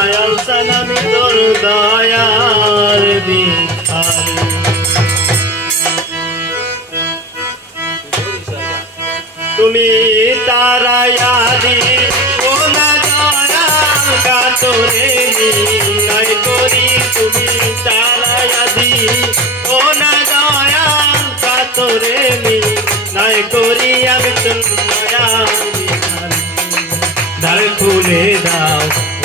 দয়াল সালামি তোর দয়ার ভিখারি। তুমি তারায়া দি ও না দয়াল কাতরে নির্ণয় করি। তুমি তারায়া দি ও না দয়াল কাতরে নির্ণয় করি। আমি তোর দয়াল ভিখারি। দ্বার খুলে দাও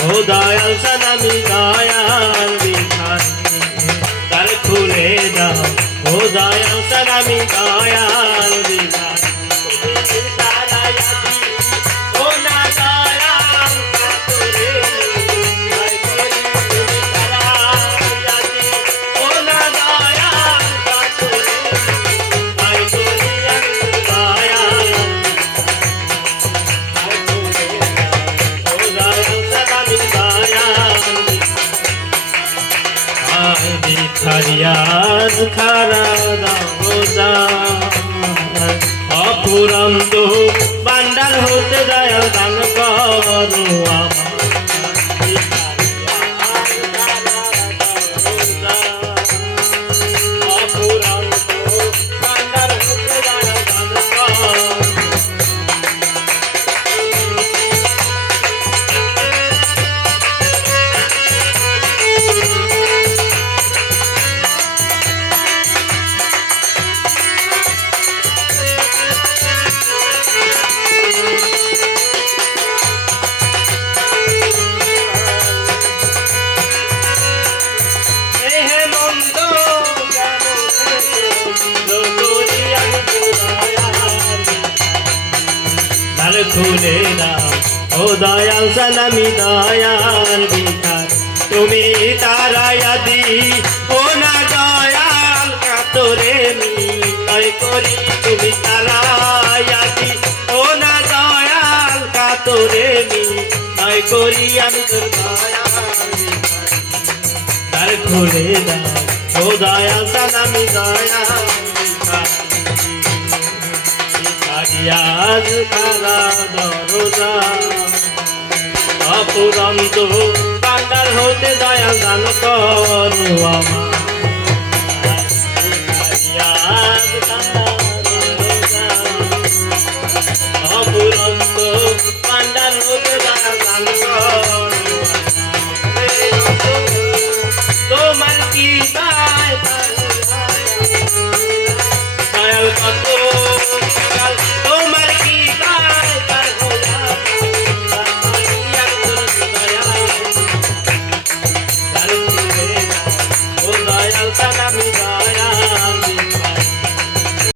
ও দয়াল সালামি দয়াল ভিখারি। দ্বার খুলে দাও ও দয়াল সালামি দয়াল ভিখারি। ভিখারিয়ার খারা দাওজা অপুরন্ত বান্ডার হতে দয়াল দান করো আমার। দ্বার খুলে দাও ও দয়াল সালামি দয়াল ভিখারি। তুমি তারায়া দি ও না দয়াল কাতরে নির্ণয় করি। তুমি তারায়া দি ও না দয়াল কাতরে নির্ণয় করি। আমি তোর দয়াল ভিখারি। দ্বার খুলে দাও ও দয়াল সালামি দয়াল ভিখারি। আজ খারা দরজা অপুরন্ত বান্ডার হতে দয়াল দান করো আমার।